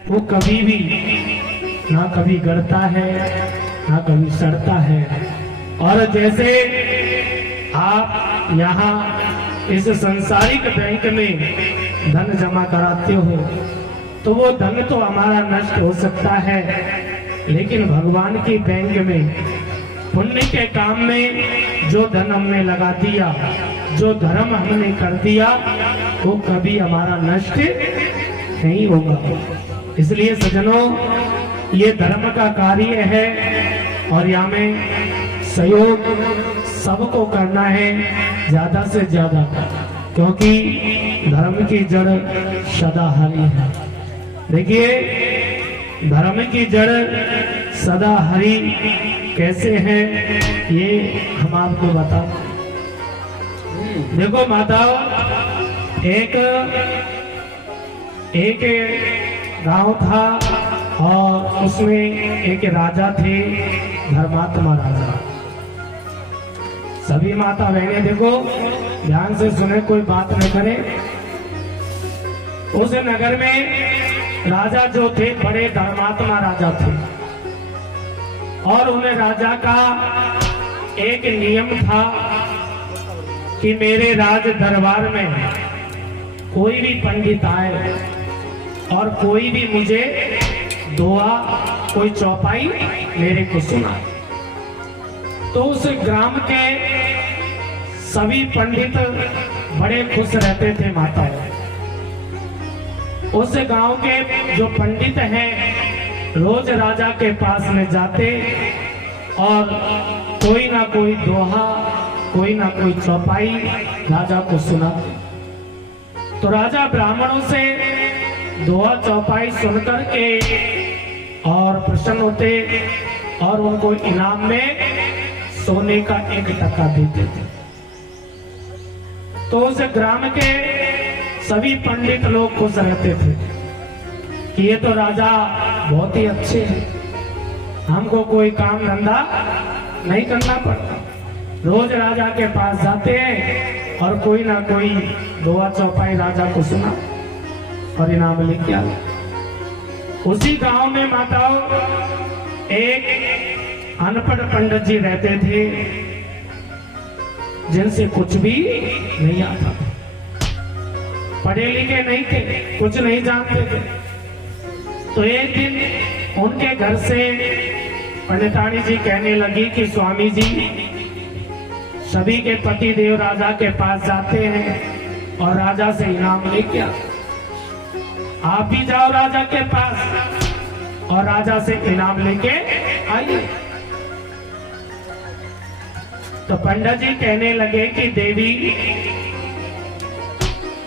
वो कभी भी ना कभी गड़ता है ना कभी सड़ता है। और जैसे आप यहाँ इस संसारिक बैंक में धन जमा कराते हो तो वो धन तो हमारा नष्ट हो सकता है, लेकिन भगवान की बैंक में पुण्य के काम में जो धन हमने लगा दिया, जो धर्म हमने कर दिया, वो कभी हमारा नष्ट नहीं होगा। इसलिए सज्जनों, ये धर्म का कार्य है और यहाँ में सहयोग सबको करना है, ज्यादा से ज्यादा, क्योंकि धर्म की जड़ सदाहरी है। देखिए, धर्म की जड़ सदाहरी कैसे है ये हम आपको बताओ। देखो माताओं, एक गांव था और उसमें एक राजा थे, धर्मात्मा राजा। सभी माता बहनें देखो ध्यान से सुने, कोई बात न करे। उस नगर में राजा जो थे बड़े धर्मात्मा राजा थे और उन्हें राजा का एक नियम था कि मेरे राज दरबार में कोई भी पंडित आए और कोई भी मुझे दोहा, कोई चौपाई मेरे को सुना, तो उस ग्राम के सभी पंडित बड़े खुश रहते थे माताओं। उस गांव के जो पंडित हैं रोज राजा के पास में जाते और कोई ना कोई दोहा, कोई ना कोई चौपाई राजा को सुनाते। तो राजा ब्राह्मणों से दोहा चौपाई सुनकर के और प्रसन्न होते और उनको इनाम में सोने का 1 टका देते थे। तो उस ग्राम के सभी पंडित लोग खुश रहते थे कि ये तो राजा बहुत ही अच्छे हैं, हमको कोई काम धंधा नहीं करना पड़ता। रोज राजा के पास जाते हैं और कोई ना कोई दोहा चौपाई राजा को सुना और इनाम लेके आते। उसी गांव में माताओं एक अनपढ़ पंडित जी रहते थे जिनसे कुछ भी नहीं आता, पढ़े लिखे नहीं थे, कुछ नहीं जानते थे। तो एक दिन उनके घर से पंडितानी जी कहने लगी कि स्वामी जी, सभी के पति देव राजा के पास जाते हैं और राजा से इनाम लेके आते, आप भी जाओ राजा के पास और राजा से इनाम लेके आइए। तो पंडित जी कहने लगे कि देवी,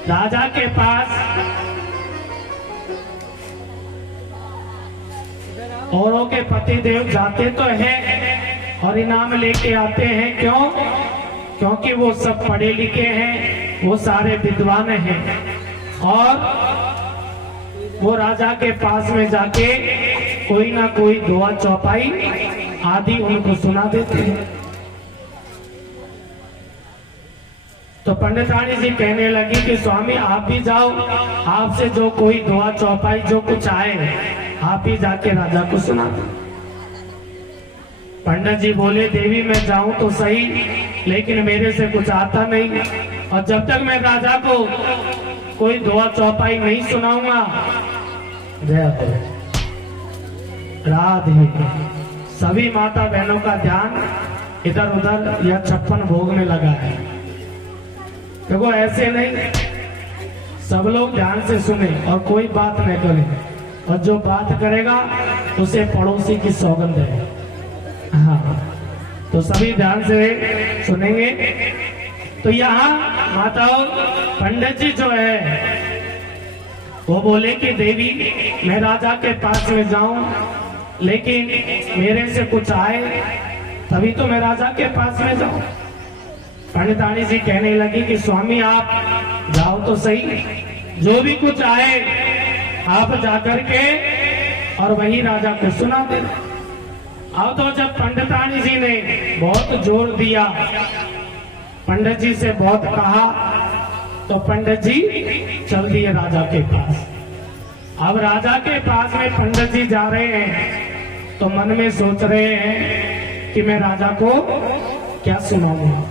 राजा के पास औरों के पति देव जाते तो हैं और इनाम लेके आते हैं, क्यों? क्योंकि वो सब पढ़े लिखे हैं, वो सारे विद्वान हैं और वो राजा के पास में जाके कोई ना कोई दोहा चौपाई आदि उनको सुना देते हैं। तो पंडितानी जी कहने लगी कि स्वामी आप भी जाओ, आपसे जो कोई दोहा चौपाई जो कुछ आए आप ही जाके राजा को सुना दो। पंडित जी बोले, देवी मैं जाऊं तो सही, लेकिन मेरे से कुछ आता नहीं और जब तक मैं राजा को कोई दोहा चौपाई नहीं सुनाऊंगा। राधे। सभी माता बहनों का ध्यान इधर उधर यह 56 भोग में लगा है। देखो ऐसे नहीं, सब लोग ध्यान से सुने और कोई बात न करे, और जो बात करेगा उसे पड़ोसी की सौगंध है। हाँ, तो सभी ध्यान से सुनेंगे। तो यहाँ माताओं पंडित जी जो है वो बोले कि देवी मैं राजा के पास में जाऊं, लेकिन मेरे से कुछ आए तभी तो मैं राजा के पास में जाऊं। पंडितानी जी कहने लगी कि स्वामी आप जाओ तो सही, जो भी कुछ आए आप जाकर के और वही राजा को सुना दे। अब तो जब पंडितानी जी ने बहुत जोर दिया, पंडित जी से बहुत कहा, तो पंडित जी चल दिए राजा के पास। अब राजा के पास में पंडित जी जा रहे हैं तो मन में सोच रहे हैं कि मैं राजा को क्या सुनाऊंगा,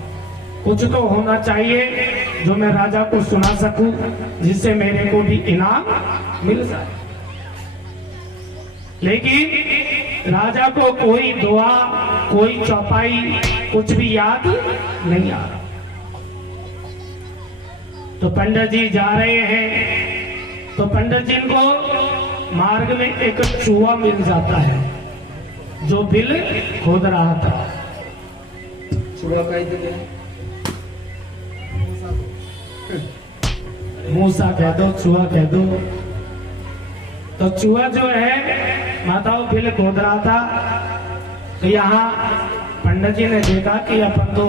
कुछ तो होना चाहिए जो मैं राजा को सुना सकूं जिससे मेरे को भी इनाम मिल जाए। लेकिन राजा को कोई दुआ, कोई चौपाई, कुछ भी याद नहीं आ रहा। तो पंडित जी जा रहे हैं तो पंडित जी को मार्ग में एक चूहा मिल जाता है जो बिल खोद रहा था। चूहा का ही मूसा कह दो, चूहा कह दो। तो चूहा जो है माताओं बिल खोद रहा था। तो यहाँ पंडित जी ने देखा कि अपन तो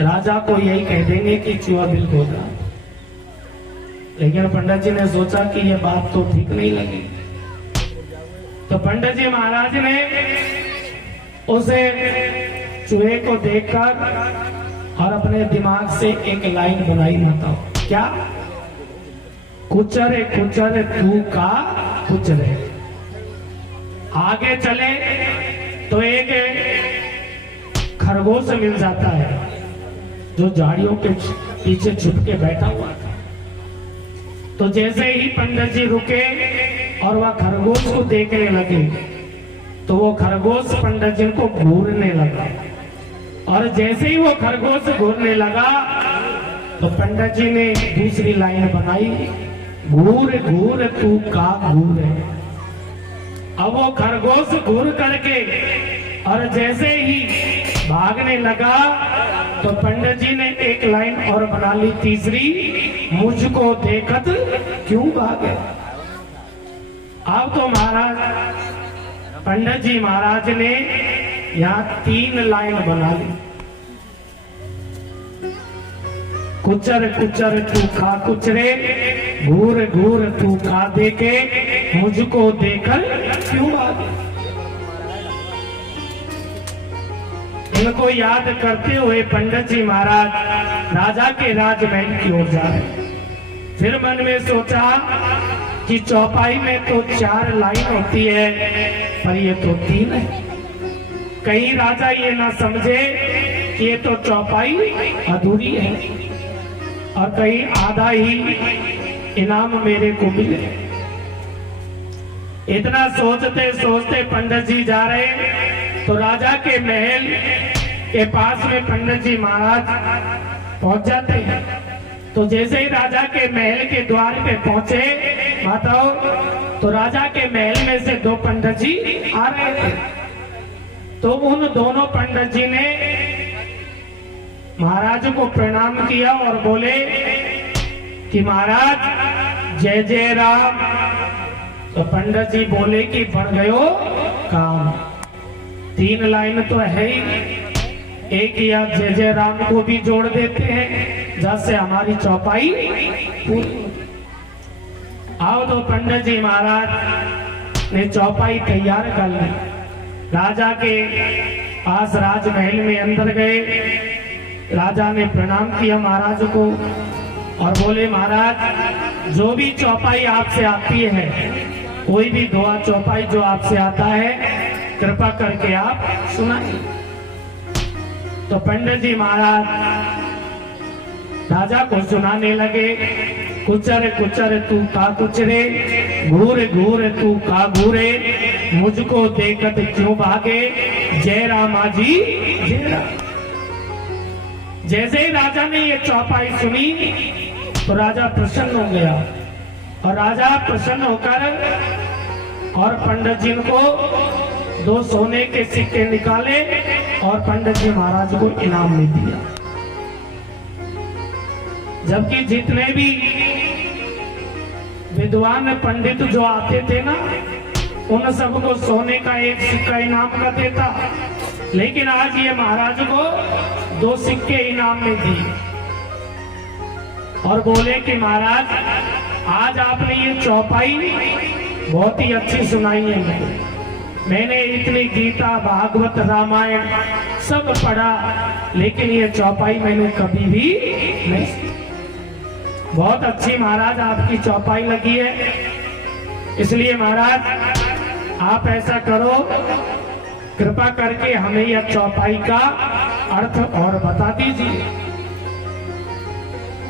राजा को यही कह देंगे कि चूहा बिल खोद रहा, लेकिन पंडित जी ने सोचा कि यह बात तो ठीक नहीं लगी। तो पंडित जी महाराज ने उसे चूहे को देखकर और अपने दिमाग से एक लाइन बनाई माता, क्या? कुचरे कुचरे तू का कुचरे। आगे चले तो एक खरगोश मिल जाता है जो झाड़ियों के पीछे छुप के बैठा हुआ था। तो जैसे ही पंडित जी रुके और वह खरगोश को देखने लगे तो वो खरगोश पंडित जी को घूरने लगा, और जैसे ही वो खरगोश घूरने लगा तो पंडित जी ने दूसरी लाइन बनाई, घूर घूर तू का घूर है। अब वो खरगोश घूर करके और जैसे ही भागने लगा तो पंडित जी ने एक लाइन और बना ली तीसरी, मुझको देखत क्यों भागे। अब तो महाराज पंडित जी महाराज ने यहाँ 3 लाइन बना ली, कुचर कुचर तू खा कुचरे, घूर घूर तू खा देके, मुझको देखकर क्यों भागे। इनको याद करते हुए पंडित जी महाराज राजा के राजमहल की ओर जा रहे। फिर मन में सोचा कि चौपाई में तो 4 लाइन होती है पर ये तो 3 है, कहीं राजा ये ना समझे कि ये तो चौपाई अधूरी है और कहीं आधा ही इनाम मेरे को मिले। इतना सोचते सोचते पंडित जी जा रहे तो राजा के महल के पास में पंडित जी महाराज पहुंच जाते हैं। तो जैसे ही राजा के महल के द्वार पे पहुंचे माताओं, तो राजा के महल में से 2 पंडित जी आ रहे थे। तो उन दोनों पंडित जी ने महाराज को प्रणाम किया और बोले कि महाराज जय जय राम। तो पंडित जी बोले कि बढ़ गयो काम, 3 लाइन तो है ही, एक या जय जय राम को भी जोड़ देते हैं जैसे हमारी चौपाई पूरी। आओ तो पंडित जी महाराज ने चौपाई तैयार कर ली, राजा के पास राजमहल में अंदर गए। राजा ने प्रणाम किया महाराज को और बोले महाराज जो भी चौपाई आपसे आती है, कोई भी दुआ चौपाई जो आपसे आता है कृपा करके आप सुनाइए। तो पंडित जी महाराज राजा को सुनाने लगे, कुचर कुचर तू का कुचरे, घूर घूर तू का घूरे, मुझको देखत क्यों भागे, जय रामा जी जय राम। जैसे ही राजा ने ये चौपाई सुनी तो राजा प्रसन्न हो गया और राजा प्रसन्न होकर और पंडित जी को 2 सोने के सिक्के निकाले और पंडित जी महाराज को इनाम में दिया। जबकि जितने भी विद्वान पंडित जो आते थे ना, उन सबको सोने का 1 सिक्का इनाम का देता, लेकिन आज ये महाराज को 2 सिक्के इनाम में दिए और बोले कि महाराज आज आपने ये चौपाई बहुत ही अच्छी सुनाई है। मैंने इतनी गीता भागवत रामायण सब पढ़ा, लेकिन ये चौपाई मैंने कभी भी नहीं सुनी। बहुत अच्छी महाराज आपकी चौपाई लगी है। इसलिए महाराज आप ऐसा करो, कृपा करके हमें यह चौपाई का अर्थ और बता दीजिए।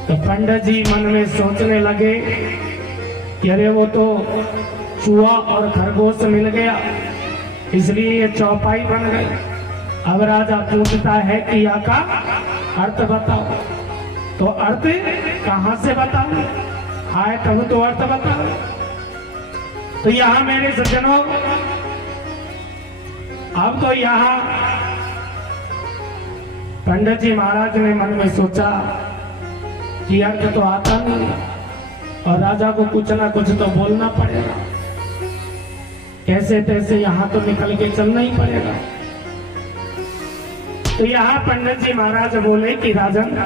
तो पंडित जी मन में सोचने लगे कि अरे वो तो चूहा और खरगोश मिल गया, इसलिए ये चौपाई बन गई। अब राजा पूछता है कि या का अर्थ बताओ। तो अर्थ कहां से बताओ, आए तब तो अर्थ बताओ। तो यहां मेरे सज्जनों, अब तो यहां पंडित जी महाराज ने मन में सोचा कि अर्थ तो आता नहीं और राजा को कुछ ना कुछ तो बोलना पड़ेगा, कैसे तैसे यहां तो निकल के चलना ही पड़ेगा। तो यहाँ पंडित जी महाराज बोले कि राजन,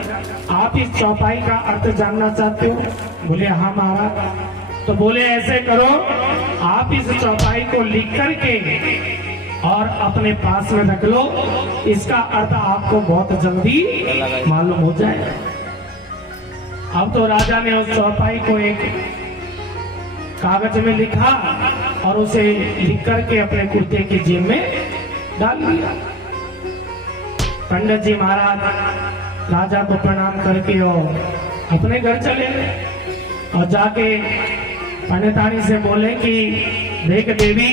आप इस चौपाई का अर्थ जानना चाहते हो? बोले हाँ महाराज। तो बोले ऐसे करो, आप इस चौपाई को लिख करके और अपने पास में रख लो, इसका अर्थ आपको बहुत जल्दी मालूम हो जाएगा। अब तो राजा ने उस चौपाई को एक कागज में लिखा और उसे लिख करके अपने कुर्ते की जेब में डाल दिया। पंडित जी महाराज राजा को प्रणाम करके और अपने घर चले गए और जाके पंडितानी से बोले कि देख देवी,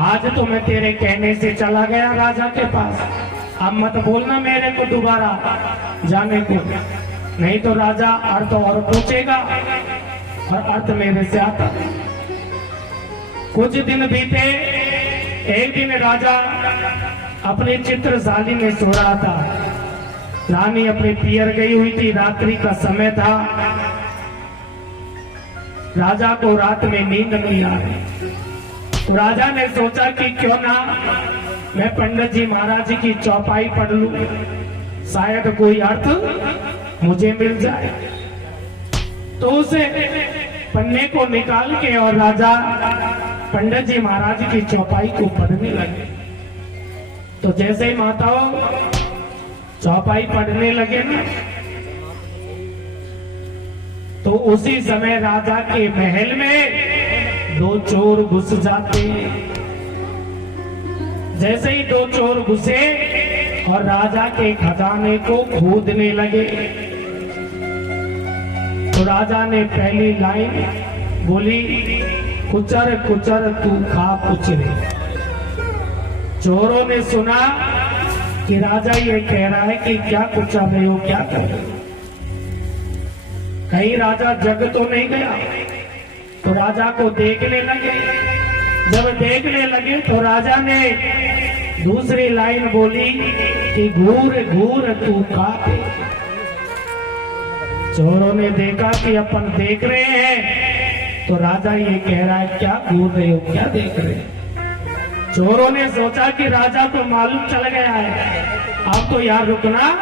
आज तो मैं तेरे कहने से चला गया राजा के पास, अब मत बोलना मेरे को दोबारा जाने को, नहीं तो राजा अर्थ और पूछेगा और अर्थ मेरे से आता। कुछ दिन बीते, एक दिन राजा अपने चित्रशाली में सो रहा था। रानी अपने पियर गई हुई थी, रात्रि का समय था। राजा को रात में नींद नहीं आ रही। राजा ने सोचा कि क्यों ना मैं पंडित जी महाराज जी की चौपाई पढ़ लूं, शायद कोई अर्थ मुझे मिल जाए। तो उसे पन्ने को निकाल के और राजा पंडित जी महाराज की चौपाई को पढ़ने लगे। तो जैसे ही माताओं चौपाई पढ़ने लगे ना, तो उसी समय राजा के महल में दो चोर घुस जाते हैं। जैसे ही दो चोर घुसे और राजा के खजाने को खोदने लगे, तो राजा ने पहली लाइन बोली, कुचर कुचर तू खा कुचरे। चोरों ने सुना कि राजा ये कह रहा है कि क्या कुचर रहे हो, क्या कर रहे हो, कहीं राजा जग तो नहीं गया। तो राजा को देखने लगे। जब देखने लगे तो राजा ने दूसरी लाइन बोली कि घूर घूर तू खाते। चोरों ने देखा कि अपन देख रहे हैं, तो राजा ये कह रहा है क्या घूर रहे हो, क्या देख रहे हो। चोरों ने सोचा कि राजा को मालूम चल गया है, अब तो यहाँ रुकना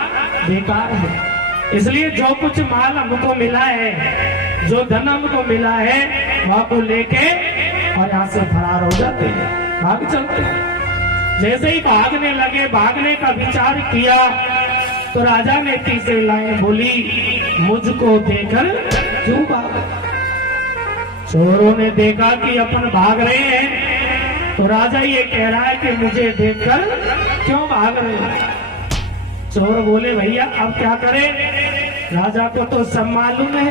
बेकार है, इसलिए जो कुछ माल हमको मिला है, जो धन हमको मिला है, वहां को लेके और यहाँ से फरार हो जाते हैं, भाग चलते हैं। जैसे ही भागने लगे, भागने का विचार किया, तो राजा ने तीसरी लाइन बोली, मुझको देखकर क्यों भाग। चोरों ने देखा कि अपन भाग रहे हैं, तो राजा ये कह रहा है कि मुझे देखकर क्यों भाग रहे हैं। चोर बोले भैया अब क्या करें, राजा को तो सब मालूम है,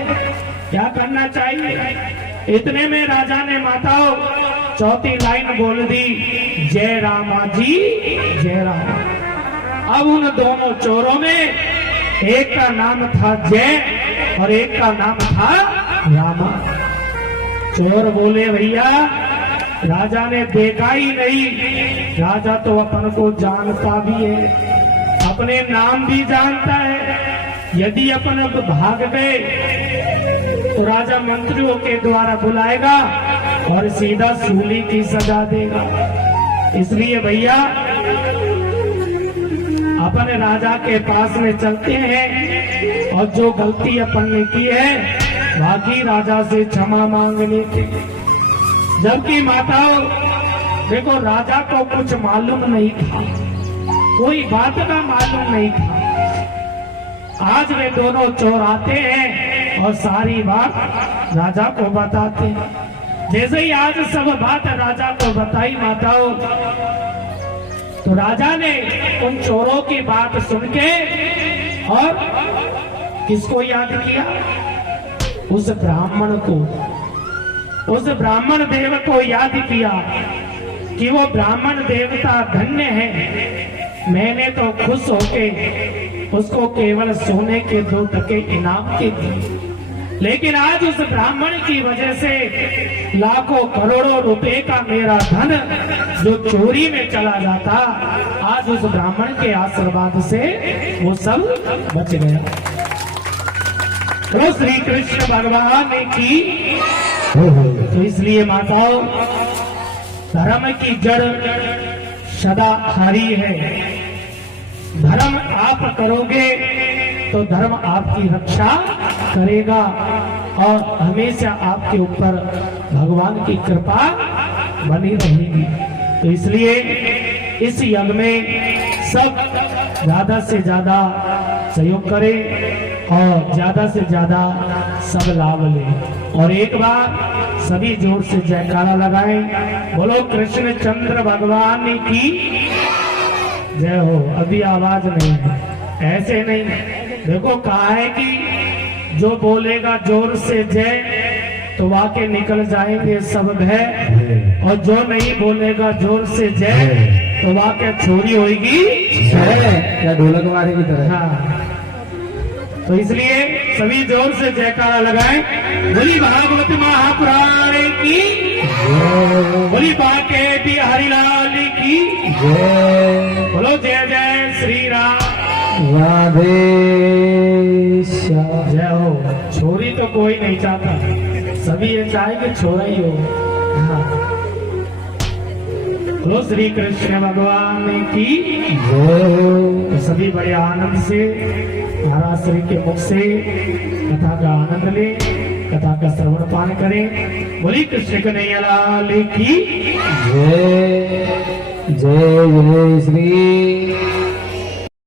क्या करना चाहिए। इतने में राजा ने माताओं चौथी लाइन बोल दी, जय रामा जी जय राम। अब उन दोनों चोरों में एक का नाम था जय और एक का नाम था रामा। चोर बोले भैया राजा ने देखा ही नहीं, राजा तो अपन को जानता भी है, अपने नाम भी जानता है। यदि अपन अब भाग गए तो राजा मंत्रियों के द्वारा बुलाएगा और सीधा सूली की सजा देगा। इसलिए भैया अपन राजा के पास में चलते हैं और जो गलती अपन ने की है बाकी राजा से क्षमा मांगनी थी। जबकि माताओं देखो, राजा को कुछ मालूम नहीं था, कोई बात का मालूम नहीं था। आज वे दोनों चोर आते हैं और सारी बात राजा को बताते हैं। जैसे ही आज सब बात राजा को बताई माताओं, तो राजा ने उन चोरों की बात सुन के और किसको याद किया? उस ब्राह्मण को, उस ब्राह्मण देव को याद किया कि वो ब्राह्मण देवता धन्य है। मैंने तो खुश होके उसको केवल सोने के 2 टके इनाम के दिए, लेकिन आज उस ब्राह्मण की वजह से लाखों करोड़ों रुपए का मेरा धन जो चोरी में चला जाता, आज उस ब्राह्मण के आशीर्वाद से वो सब बच गया। वो श्री कृष्ण भगवान की। तो इसलिए माताओं, धर्म की जड़ सदा हरी है। धर्म आप करोगे तो धर्म आपकी रक्षा करेगा और हमेशा आपके ऊपर भगवान की कृपा बनी रहेगी। तो इसलिए इस यज्ञ में सब ज्यादा से ज्यादा सहयोग करें और ज्यादा से ज्यादा सब लाभ लें। और एक बार सभी जोर से जयकारा लगाएं, बोलो कृष्ण चंद्र भगवान की जय हो। अभी आवाज नहीं है, ऐसे नहीं। देखो कहा है कि जो बोलेगा जोर से जय तो वाके निकल जाएंगे सब भय, और जो नहीं बोलेगा जोर से जय तो वाके छोरी होगी क्या ढोलक वाले की तरह। हाँ, तो इसलिए सभी जोर से जयकारा लगाएं। बोली भागवत महापुराण की, बोली बाके हरिलाल की, बोलो जय जय श्री राम। राधे श्याम। जय हो। छोरी तो कोई नहीं चाहता, सभी ये चाहे कि छोरा ही हो। हाँ, बोलो श्री कृष्ण भगवान की। तो सभी बड़े आनंद से महाराज श्री के मुख से कथा का आनंद ले, कथा का श्रवण पान करें। बोली कृष्ण कन्हैया लाल की जय जय जय श्री